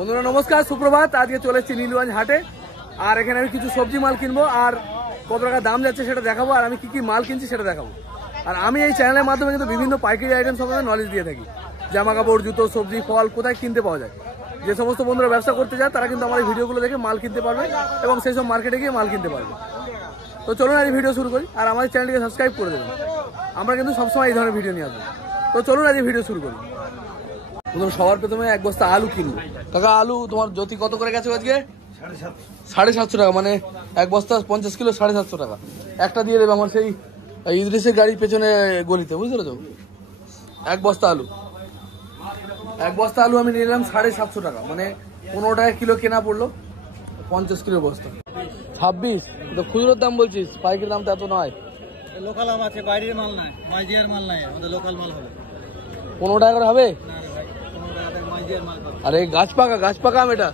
বন্ধুরা নমস্কার, সুপ্রভাত। আজকে চলে এসেছি নীলগঞ্জ হাটে। আর এখানে আমি কিছু সবজি মাল কিনবো, আর কত টাকা দাম যাচ্ছে সেটা দেখাবো, আর আমি কি কি মাল কিনছি সেটা দেখাবো। আর আমি এই চ্যানেলের মাধ্যমে কিন্তু বিভিন্ন পাইকারি আইটেম সম্বন্ধে নলেজ দিয়ে থাকি। জামা কাপড়, জুতো, সবজি, ফল কোথায় কিনতে পাওয়া যায়। যে সমস্ত বন্ধুরা ব্যবসা করতে যায় তারা কিন্তু আমার এই ভিডিওগুলো দেখে মাল কিনতে পারবে এবং সেই সব মার্কেটে গিয়ে মাল কিনতে পারবে। তো চলুন আজ ভিডিও শুরু করি, আর আমাদের চ্যানেলটিকে সাবস্ক্রাইব করে দেবেন। আমরা কিন্তু সবসময় এই ধরনের ভিডিও নিয়ে আসবো। তো চলুন আজ ভিডিও শুরু করি। সবার প্রথমে এক বস্তা আলু কিনবো। কাকা, আলু তোমার জ্যোতি কত করে গেছে আজকে? 750 টাকা, মানে এক বস্তা 50 কিলো 750 টাকা। একটা দিয়ে দেবে আমার সেই ইদ্রিসের গাড়ির পেছনে গলিতে, বুঝতে পেরেছো? এক বস্তা আলু আমি নিয়ে নিলাম 750 টাকা, মানে 15 টাকা কিলো কেনা পড়লো, 50 কিলো বস্তা। 26 তো খুচরোর দাম বলছিস, পাইকারি দাম তো এত নয়। লোকাল আম আছে, বাইরের মাল নাই, মাইজিয়ার মাল নাই, আমাদের লোকাল মাল হবে। 15 টাকা করে হবে? আরে গাছ পাকা আম এটা।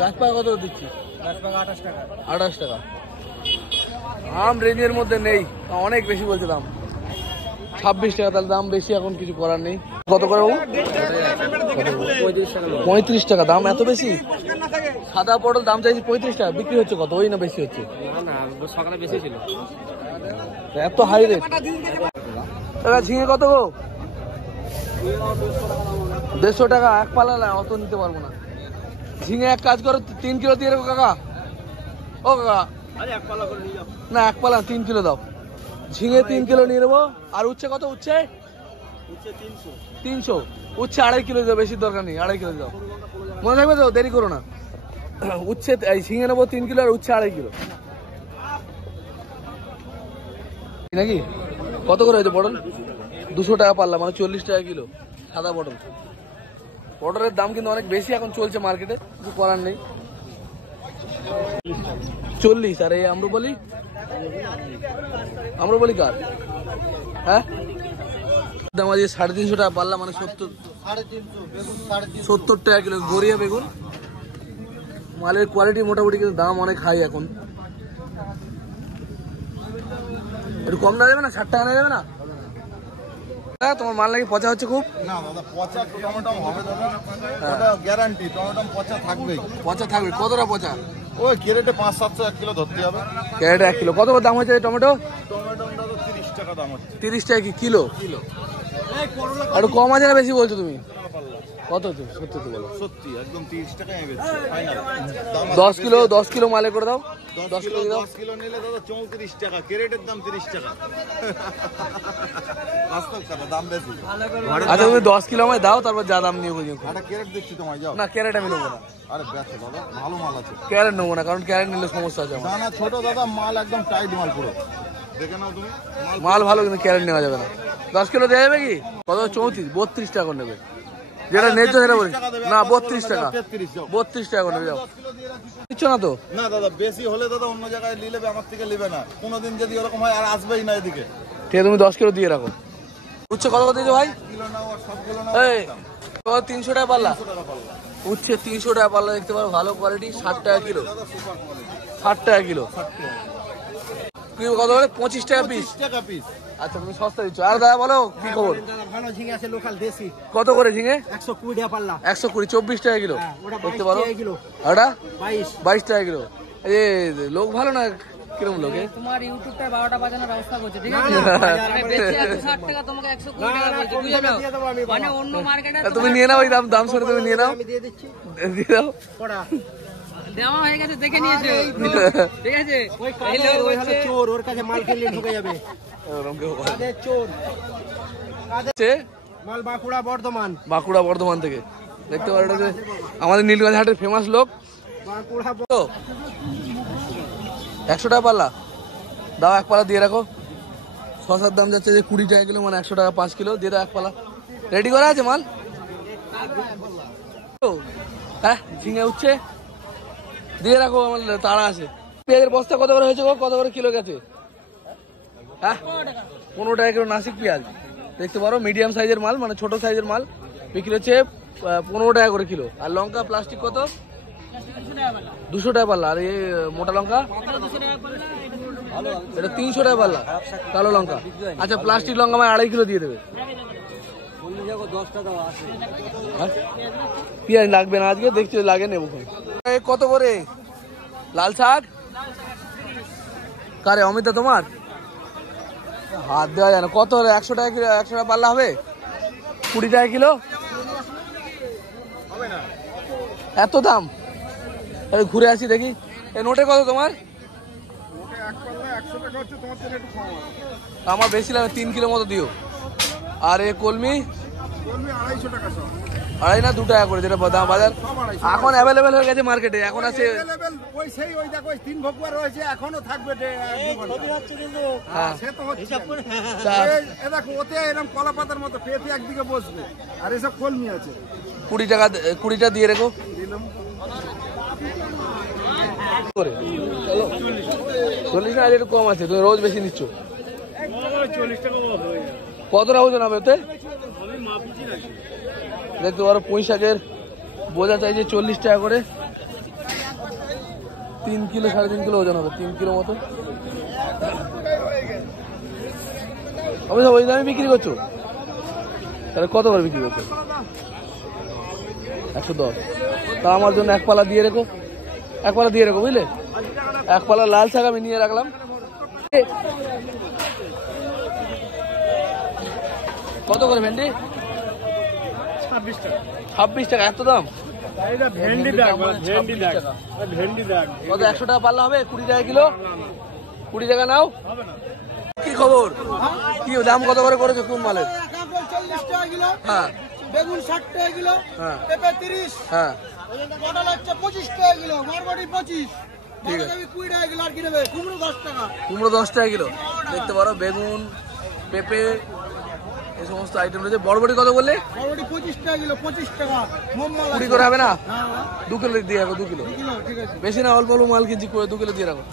গাছ পাকা কত দিচ্ছি? গাছ পাকা 28 টাকা। 28 টাকা। আম রেঞ্জের মধ্যে নেই, অনেক বেশি বলছে দাম। 26 টাকা, তাহলে দাম বেশি, এখন কিছু করার নেই। কত করে বাবু? 35 টাকা। দাম এত বেশি? সাদা পটল দাম চাইছি 35 টাকা, বিক্রি হচ্ছে কত? ওই না বেশি হচ্ছে? সকালে বেশি ছিল, এত হাই রেট। ঝিঙে কত গো? 150 টাকা। এক পালা না, অত নিতে পারবো না। ঝিঙে এক কাজ করো, 3 কিলো দিয়ে রাখো কাকা। ও কাকা, না এক পালা 3 কিলো দাও। ঝিঙে 3 কিলো নিয়ে নেবো। আর উচ্ছে কত? উচ্ছে 300। উচ্ছে 2.5 কিলো দাও, বেশি দরকার নেই, 2.5 কিলো দাও। মনে থাকবে তো, দেরি করো না। উচ্ছে ঝিঙে নেবো 3 কিলো, আর উচ্ছে 2.5 কিলো নাকি? কত করে হয়েছে পটল? 200 টাকা পাল্লা, মানে 40 টাকা কিলো সাদা পটল। পটলের দাম কিন্তু অনেক বেশি এখন চলছে মার্কেটে, কিছু করার নেই। 40। আর এই আম্রপলি কার? হ্যাঁ, দাম আজকে 350 টাকা পাল্লা, মানে 70 টাকা কিলো। গড়িয়া বেগুন, মালের কোয়ালিটি মোটামুটি, কিন্তু দাম অনেক হাই এখন। একটু কম না দেবে না? 60 টাকা না দেবে না? তোমার মাল নাকি পচা হচ্ছে খুব? না দাদা, পচা টমেটো হবে দাদা, ওটা গ্যারান্টি। টমেটো পচা থাকবেই। পচা থাকবে? কতটা পচা? ওই ক্যারেটে 500-700 1 কিলো ধরতে হবে। ক্যারেটে 1 কিলো। কত দাম হচ্ছে টমেটো? টমেটো দাদা 30 টাকা দাম হচ্ছে। 30 টাকা কি কিলো? একটু কম আছে না বেশি বলছো তুমি? কত? সত্যি তো বলো। সত্যি একদম 30 টাকায় বেচছি ফাইনাল। 10 কিলো মালে করে দাও। 10 কিলো নিলে দাদা 34 টাকা, ক্যারেটের দাম 30 টাকা। বাস্তব কথা, দাম বেশি। আচ্ছা তুমি 10 কিলো আমায় দাও, তারপর যা দাম নিয়ে বুঝিয়ে। একটা ক্যারেট দিচ্ছি তোমায়, যাও। না, ক্যারেট আমি নেবো না। আরে বেচো দাদা, ভালো মাল আছে। ক্যারেট নেবো না, কারণ ক্যারেট নিলে সমস্যা আছে আমার। দানা ছোট দাদা, মাল একদম টাইট মাল পুরো। দেখে নাও তুমি, মাল ভালো, কিন্তু ক্যারেট নেওয়া যাবে না। 10 কিলো দেওয়া যাবে কি? কত? 32 টাকা করে নেবে, যেটা ন্যায্য সেটা বলি। না, 32 টাকা। 32 টাকা করে নেবে, যাও। দিচ্ছ না তো? না দাদা, বেশি হলে দাদা অন্য জায়গায় নিলে, আমার থেকে নেবে না কোনোদিন। যদি ওরকম হয় আর আসবেই না এদিকে। ঠিক আছে, তুমি 10 কিলো দিয়ে রাখো। উচ্ছে কত দিয়েছো ভাই? কিলো নাও আর সব কিলো নাও। এই 300 টাকা পাল্লা। উচ্ছে 300 টাকা পাল্লা, দেখতে পারো, ভালো কোয়ালিটি। 60 টাকা কিলো। 60 টাকা কিলো। কত বলে? 25 টাকা পিস। আচ্ছা, তুমি সস্তা দিচ্ছ। আর দাদা বলো কি খবর? ভালো ঝিঙে আছে, লোকাল দেশি। কত করে ঝিঙে? 120 টাকা পাল্লা। 120, 24 টাকা কিলো। দেখতে পারো। ওটা 22 টাকা কিলো। এই লোক ভালো না? কিরকম লোকে? তোমার ইউটিউবটা 12টা বাজানোর ব্যবস্থা করছে, ঠিক আছে? বেচে 160 টাকা, তোমাকে 120 টাকা বলছে, বুঝে নাও। মানে অন্য মার্কেটে তুমি নিয়ে নাও, ওই দাম শুনে তুমি নিয়ে নাও। আমি দিয়ে দিচ্ছি, দিয়ে দাও। পড়া দেওয়া হয়ে গেছে, দেখে নিয়েছো, ঠিক আছে? ওই কালো, ওই হলো চোর, ওর কাছে মাল কিনলে ঢুকে যাবে। কাদের চোর? মাল বাঁকুড়া বর্ধমান থেকে। দেখতে পারো, এটা আমাদের নীলগঞ্জ হাটের ফেমাস লোক। বাঁকুড়া 100 টাকা পাল্লা দাও, এক পালা দিয়ে রাখো। শশার দাম যাচ্ছে যে 20 টাকা কিলো, মানে 100 টাকা 5 কিলো। দিয়ে দাও এক পালা। রেডি করা আছে মাল? হ্যাঁ, ঝিঙে উচ্ছে দিয়ে রাখো, আমার তাড়া আছে। পেঁয়াজের বস্তা কত করে হয়েছে গো? কত করে কিলো গেছে? হ্যাঁ, 15 টাকা কিলো নাসিক পেঁয়াজ। দেখতে পারো, মিডিয়াম সাইজের মাল, মানে ছোট সাইজের মাল বিক্রি হচ্ছে 15 টাকা করে কিলো। আর লঙ্কা প্লাস্টিক কত? 200 টাকা পাল্লা। আর এই মোটা লঙ্কা এটা 300 টাকা পাল্লা, কালো লঙ্কা। আচ্ছা, প্লাস্টিক লঙ্কা মানে 2.5 কিলো দিয়ে দেবে। পেঁয়াজ লাগবে না আজকে, দেখছি লাগে নেবো। কত করে লাল শাক? কারে অমিতা তোমার? হাত দেওয়া যায় না। কত হলে 100 টাকা কিলো? 100 টাকা পাল্লা হবে? 20 টাকা কিলো? এত দাম? ঘুরে আসি দেখি। এই নোটে কত তোমার? আমার বেশি লাগে, 3 কিলো মতো দিও। আর এ কলমি? 2.5 না 2 টাকা করে, যেটা দাম বাজার এখন অ্যাভেলেবেল হয়ে গেছে মার্কেটে। এখন আছে এখনো থাকবে কলা পাতার মতো পেঁপে একদিকে বসবে, আর এসব কলমি আছে। 20 টাকা, 20টা দিয়ে রেখো। 40 টাকা একটু কম আছে, তুমি রোজ বেশি নিচ্ছ। কতটা ওজন হবে ওতে? দেখতে পারো পুঁই শাকের বোঝা চাইছে 40 টাকা করে। 3 কিলো 3.5 কিলো ওজন হবে, 3 কিলো মতো। আমি সব ওই দামে বিক্রি করছো? তাহলে কত করে বিক্রি করছো? 110। তা আমার জন্য 1 পালা দিয়ে রেখো, 1 পালা দিয়ে রেখো, বুঝলে? 1 পালা লাল শাক আমি নিয়ে রাখলাম। কত করে ভেন্ডি? 26 টাকা। 26 টাকা? এত দাম? ভেন্ডি দেখ, ভেন্ডি দেখ, ভেন্ডি দেখ। কত? 100 টাকা পাল্লা হবে? 20 টাকা কিলো? 20 টাকা নাও। কি খবর? কি দাম কত করে করেছো কোন মালের? 40 টাকা কিলো। হ্যাঁ। বেগুন 60 টাকা কিলো। হ্যাঁ। পেঁপে 30। হ্যাঁ। পটল হচ্ছে 25 টাকা কিলো। বরবটি 25। ঠিক আছে। 20 টাকা কিলো। আর কি নেবে? কুমড়ো 10 টাকা। কুমড়ো 10 টাকা কিলো। দেখতে পারো বেগুন, পেঁপে, এই সমস্ত আইটেম রয়েছে। বরবটি কত বললে? বরবটি 25 টাকা কিলো। 25 টাকা। মোমমাল 20 করে হবে না? হ্যাঁ 2 কিলো দিয়ে রাখো, 2 কিলো। কিলো ঠিক আছে। বেশি না, অল্প অল্প মাল কিনছি, 2 কিলো দিয়ে রাখো।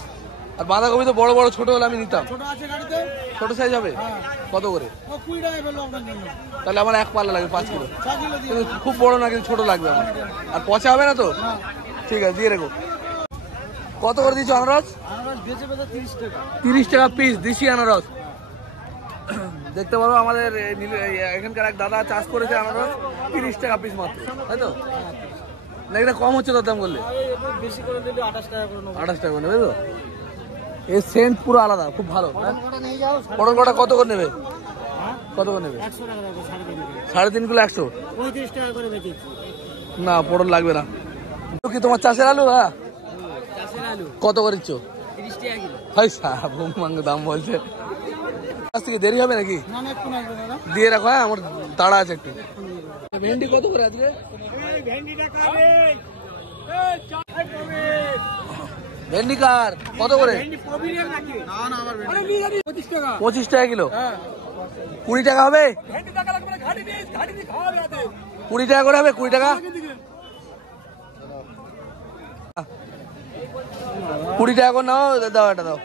আর বাঁধাকপি তো বড় বড়, ছোট হলে আমি নিতাম। ছোট আছে গাড়িতে? ছোট সাইজ হবে? হ্যাঁ। কত করে? ও 20 টাকা পেলো আপনার জন্য। তাহলে আমার 1 পাল্লা লাগবে 5 কিলো। 6 কিলো দিয়ে। কিন্তু খুব বড় না, কিন্তু ছোট লাগবে আমার। আর পচা হবে না তো? ঠিক আছে, দিয়ে রেখো। কত করে দিচ্ছ আনারস? আনারস বেচে বেচে 30 টাকা। 30 টাকা পিস দিশি আনারস। দেখতে পারো আমাদের এখানকার এক দাদা চাষ করেছে আনারস, 30 টাকা পিস মাত্র, তাই তো? না এটা কম হচ্ছে তোর দাম বললে? বেশি করে দিলে 28 টাকা করে নেবো। 28 টাকা নেবে তো? এর সেন্ট পুরো আলাদা, খুব ভালো। নিয়ে যাও। পটল কটা কত করে নেবে? কত করে নেবে? 100 টাকা দেবো। 3.5 3.5 কিলো 100? 35 টাকা করে বেচেছি। না, পটল লাগবে না। কি তোমার চাষের আলু? হ্যাঁ। চাষের আলু কত করে দিচ্ছ? 30 টাকা কিলো। ভাই সাহেব দাম বলছে। কাছ থেকে দেরি হবে নাকি? না না একটু লাগবে দাদা। দিয়ে রাখো, হ্যাঁ আমার তাড়া আছে একটু। ভেন্ডি কত করে আজকে? ভেন্ডি টাকা ভেন্ডি কার কত করে? 25 টাকা। 25 টাকা কিলো? 20 টাকা হবে? 20 টাকা করে হবে? 20 টাকা? 20 টাকা করে নাও, দাও এটা দাও।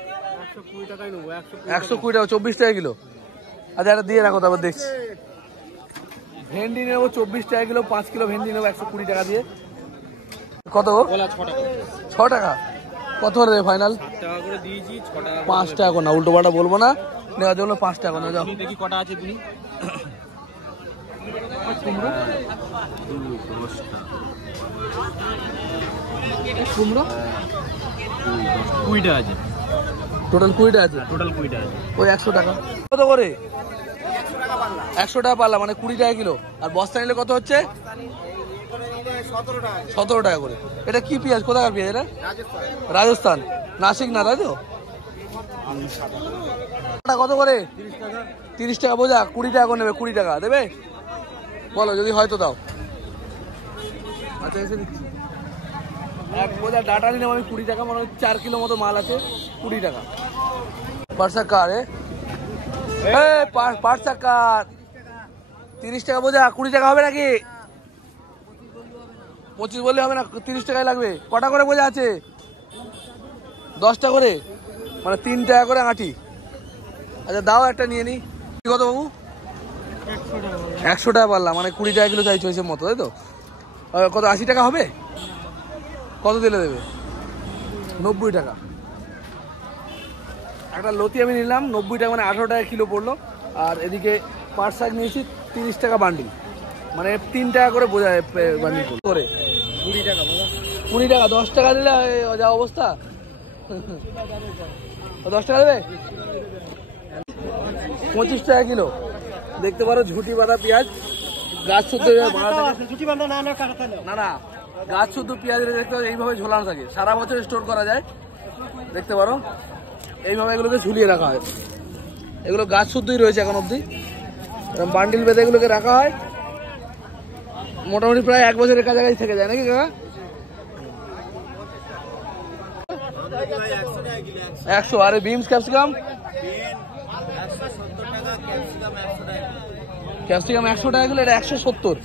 120 টাকাই নেবো। 120 টাকা, 24 টাকা কিলো। আচ্ছা এটা দিয়ে রাখো, তারপর দেখছি। ভেন্ডি নেবো 24 টাকা কিলো, 5 কিলো ভেন্ডি নেবো 120 টাকা দিয়ে। কত? 6 টাকা। কত করে ফাইনাল? 7 টাকা করে দিয়েছি। 6 টাকা 5 টাকা করে না, উল্টো পাল্টা বলবো না, নেওয়ার জন্য 5 টাকা করে যাও। দেখি কটা আছে তুমি। কুমড়ো 20 আছে। টোটাল 20টা আছে? টোটাল 20 আছে। ওই 100 টাকা। কত করে? 100 টাকা পাল্লা, মানে 20 টাকা কিলো। আর বস্তা নিলে কত হচ্ছে? 17 টাকা করে। এটা কি পেঁয়াজ? কোথাকার পেঁয়াজ এটা? রাজস্থান, নাসিক না, তাই তো? কত করে? 30 টাকা বোঝা। 20 টাকা করে নেবে। 20 টাকা দেবে? বলো যদি হয়তো দাও। আচ্ছা এসে দিচ্ছি। এক বোঝা ডাটা নিলাম আমি 20 টাকা, মানে 4 কিলো মতো মাল আছে, 20 টাকা। পার্সা কার? পার্সা কার? 30 টাকা বোঝা। 20 টাকা হবে নাকি? 25 বললে হবে না, 30 টাকাই লাগবে। কটা করে বোঝা আছে? 10টা করে, মানে 3 টাকা করে আঁটি। আচ্ছা দাও, একটা নিয়ে নি। কত বাবু? 100 টাকা পারলাম, মানে 20 টাকা কিলো চাইছো হিসেব মতো, তাই তো? কত 80 টাকা হবে? কত দিলে দেবে? 90 টাকা। একটা লতি আমি নিলাম 90 টাকা, মানে 18 টাকা কিলো পড়লো। আর এদিকে পাট শাক নিয়েছি 30 টাকা বান্ডিল, মানে 3 টাকা করে বোঝায় বান্ডিল করে। 20 টাকা 10 টাকা দিলে যা অবস্থা। 10 টাকা দেবে, 25 টাকা কিলো। দেখতে পারো ঝুটি বাঁধা পেঁয়াজ, গাছ শুদ্ধ না না গাছ শুদ্ধ পেঁয়াজ দেখতে পারো এইভাবে ঝোলানো থাকে, সারা বছর স্টোর করা যায়। দেখতে পারো এইভাবে এগুলোকে ঝুলিয়ে রাখা হয়, এগুলো গাছ শুদ্ধই রয়েছে এখন অব্দি। বান্ডিল বেঁধে এগুলোকে রাখা হয়, মোটামুটি প্রায় 1 বছরের কাছাকাছি থেকে যায় নাকি কাকা? 100। আর বিনস ক্যাপসিকাম, ক্যাপসিকাম 100 টাকা কিলো, এটা 170,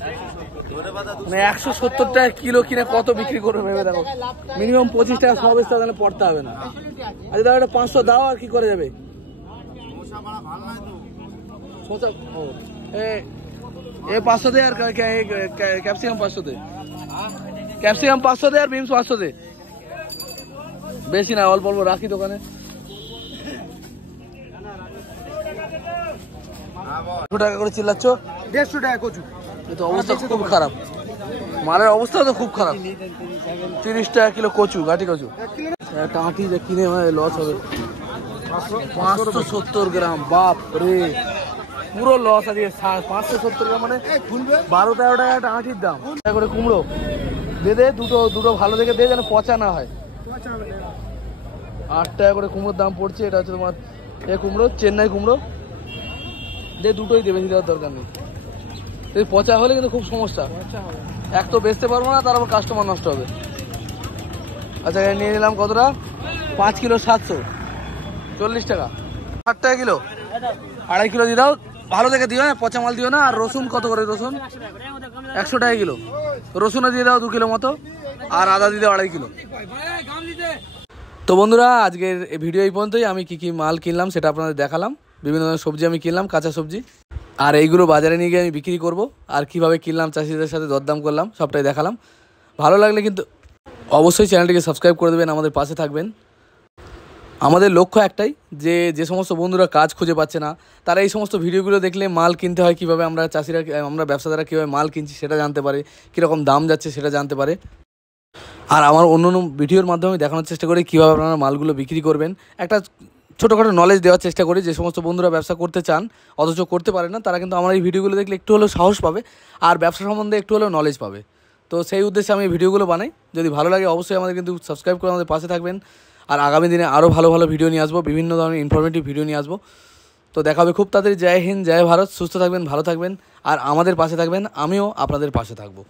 মানে 170 টাকা কিলো কিনে কত বিক্রি করবে ভেবে দেখো। মিনিমাম 25 টাকা সব বেচতে তাহলে পড়তে হবে না। আচ্ছা দাও, এটা 500 দাও, আর কি করে যাবে? এ 500 দে, আর ক্যাপসিকাম 500 দে, ক্যাপসিকাম 500 দে, আর বিনস 500 দে। বেশি না, অল্প অল্প রাখি দোকানে। 100 টাকা করে চিল্লাচ্ছ? 150 টাকা কচু। কিন্তু অবস্থা খুব খারাপ, মালের অবস্থা তো খুব খারাপ। 30 টাকা কিলো কচু, গাঠি কচু। একটা আঁটি যে কিনে লস হবে। 570 গ্রাম, বাপ রে, পুরো লস আছে। 570 গ্রাম মানে 12-13 টাকা একটা আঁটির দাম। করে কুমড়ো দে দে, দুটো ভালো দেখে দে, যেন পচা না হয়। 8 টাকা করে কুমড়োর দাম পড়ছে। এটা হচ্ছে তোমার এ কুমড়ো, চেন্নাই কুমড়ো। দে দুটোই দে, বেশি দেওয়ার দরকার নেই। পচা হলে কিন্তু খুব সমস্যা, এক তো বেচতে পারবো না, তারপর কাস্টমার নষ্ট হবে। আচ্ছা নিয়ে নিলাম কতটা? 5 কিলো 700, 40 টাকা। 60 টাকা কিলো, 2.5 কিলো দিয়ে দাও, ভালো দেখে দিও না, পচা মাল দিও না। আর রসুন কত করে? রসুন 100 টাকা কিলো, রসুনও দিয়ে দাও 2 কিলো মতো, আর আদা দিয়ে দাও 2.5 কিলো। তো বন্ধুরা, আজকের ভিডিও এই পর্যন্তই। আমি কি মাল কিনলাম সেটা আপনাদের দেখালাম। বিভিন্ন ধরনের সবজি আমি কিনলাম, কাঁচা সবজি, আর এইগুলো বাজারে নিয়ে গিয়ে আমি বিক্রি করব। আর কিভাবে কিনলাম, চাষিদের সাথে দরদাম করলাম, সবটাই দেখালাম। ভালো লাগলে কিন্তু অবশ্যই চ্যানেলটিকে সাবস্ক্রাইব করে দেবেন, আমাদের পাশে থাকবেন। আমাদের লক্ষ্য একটাই, যে সমস্ত বন্ধুরা কাজ খুঁজে পাচ্ছে না, তারা এই সমস্ত ভিডিওগুলো দেখলে মাল কিনতে হয় কীভাবে, আমরা চাষিরা, আমরা ব্যবসাদাররা কীভাবে মাল কিনছি সেটা জানতে পারে, কীরকম দাম যাচ্ছে সেটা জানতে পারে। আর আমার অন্য ভিডিওর মাধ্যমে দেখানোর চেষ্টা করি কীভাবে আপনারা মালগুলো বিক্রি করবেন। একটা ছোটোখাটো নলেজ দেওয়ার চেষ্টা করি, যে সমস্ত বন্ধুরা ব্যবসা করতে চান অথচ করতে পারে না, তারা কিন্তু আমার এই ভিডিওগুলো দেখলে একটু হলেও সাহস পাবে, আর ব্যবসা সম্বন্ধে একটু হলেও নলেজ পাবে। তো সেই উদ্দেশ্যে আমি ভিডিওগুলো বানাই। যদি ভালো লাগে অবশ্যই আমাদের কিন্তু সাবস্ক্রাইব করে আমাদের পাশে থাকবেন। আর আগামী দিনে আরও ভালো ভালো ভিডিও নিয়ে আসবো, বিভিন্ন ধরনের ইনফরমেটিভ ভিডিও নিয়ে আসবো। তো দেখা হবে খুব তাড়াতাড়ি। জয় হিন্দ, জয় ভারত। সুস্থ থাকবেন, ভালো থাকবেন, আর আমাদের পাশে থাকবেন। আমিও আপনাদের পাশে থাকবো।